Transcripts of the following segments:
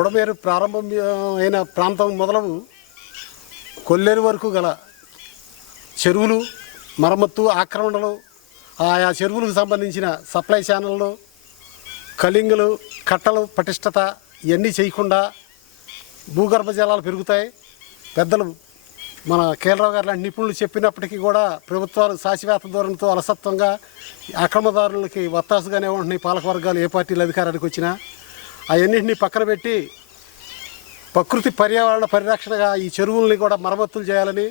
బుడమేరు ప్రారంభం అయిన ప్రాంతం మొదలవు కొల్లేరు వరకు గల చెరువులు మరమ్మత్తు ఆక్రమణలు ఆయా చెరువులకు సంబంధించిన సప్లై ఛానళ్ళు కలింగులు కట్టలు పటిష్టత ఇవన్నీ చేయకుండా భూగర్భ జలాలు పెరుగుతాయి. పెద్దలు మన కేంద్రరావు గారు లాంటి నిపుణులు చెప్పినప్పటికీ కూడా ప్రభుత్వాలు శాశ్వత ధోరణితో అలసత్వంగా అక్రమదారులకి వత్తాసుగానే ఉంటున్నాయి. పాలకవర్గాలు ఏ పార్టీలు అధికారానికి వచ్చినా అవన్నింటినీ పక్కన పెట్టి ప్రకృతి పర్యావరణ పరిరక్షణగా ఈ చెరువుల్ని కూడా మరమ్మతులు చేయాలని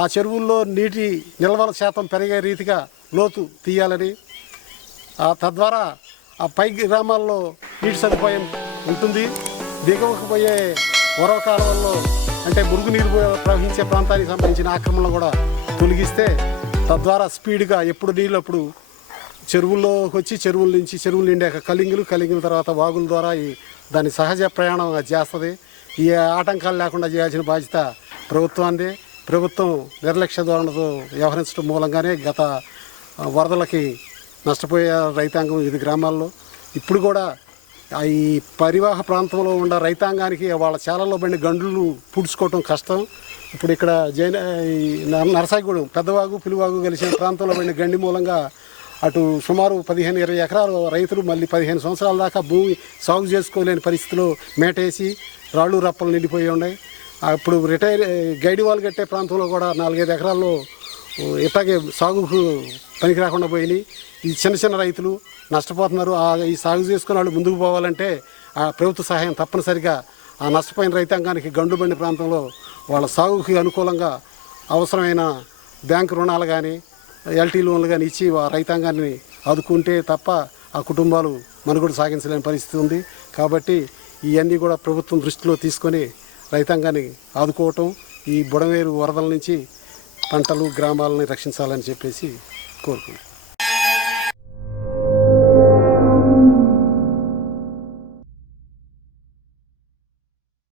ఆ చెరువుల్లో నీటి నిల్వల శాతం పెరిగే రీతిగా లోతు తీయాలని తద్వారా ఆ పై గ్రామాల్లో నీటి సదుపాయం ఉంటుంది. దిగువకు పోయే వరవ కాలువల్లో అంటే మురుగునీరు ప్రవహించే ప్రాంతానికి సంబంధించిన ఆక్రమణలు కూడా తొలగిస్తే తద్వారా స్పీడ్గా ఎప్పుడు నీళ్ళు అప్పుడు చెరువుల్లోకి వచ్చి చెరువుల నుంచి చెరువులు నిండాక కలింగులు కలింగుల తర్వాత వాగుల ద్వారా ఈ దాని సహజ ప్రయాణం చేస్తుంది. ఈ ఆటంకాలు లేకుండా చేయాల్సిన బాధ్యత ప్రభుత్వాన్ని ప్రభుత్వం నిర్లక్ష్య ధోరణితో వ్యవహరించడం మూలంగానే గత వరదలకి నష్టపోయే రైతాంగం ఇది గ్రామాల్లో. ఇప్పుడు కూడా ఈ పరివాహ ప్రాంతంలో ఉన్న రైతాంగానికి వాళ్ళ చేలల్లో బండి గండ్లు పూడ్చుకోవటం కష్టం. ఇప్పుడు ఇక్కడ జైన ఈ నరసాయిగూడెం పెద్దవాగు పిలువాగు కలిసిన ప్రాంతంలో బండి గండి మూలంగా అటు సుమారు పదిహేను ఇరవై ఎకరాలు రైతులు మళ్ళీ పదిహేను సంవత్సరాల దాకా భూమి సాగు చేసుకోలేని పరిస్థితిలో మేటేసి రాళ్ళు రప్పలు నిండిపోయి ఉన్నాయి. అప్పుడు రిటైర్ గైడ్ వాళ్ళు కట్టే ప్రాంతంలో కూడా నాలుగైదు ఎకరాల్లో ఇట్లాగే సాగుకు పనికి రాకుండా పోయినాయి. ఈ చిన్న చిన్న రైతులు నష్టపోతున్నారు. ఆ ఈ సాగు చేసుకున్న వాళ్ళు ముందుకు పోవాలంటే ఆ ప్రభుత్వ సహాయం తప్పనిసరిగా ఆ నష్టపోయిన రైతాంగానికి గండుబండి ప్రాంతంలో వాళ్ళ సాగుకి అనుకూలంగా అవసరమైన బ్యాంకు రుణాలు కానీ ఎల్టీ లోన్లు కానీ ఇచ్చి ఆ రైతాంగాన్ని ఆదుకుంటే తప్ప ఆ కుటుంబాలు మనుగడ సాగించలేని పరిస్థితి ఉంది. కాబట్టి ఇవన్నీ కూడా ప్రభుత్వం దృష్టిలో తీసుకొని రైతాంగాన్ని ఆదుకోవటం ఈ బుడమేరు వరదల నుంచి పంటలు గ్రామాలని రక్షించాలని చెప్పేసి కోరుకుంటున్నాను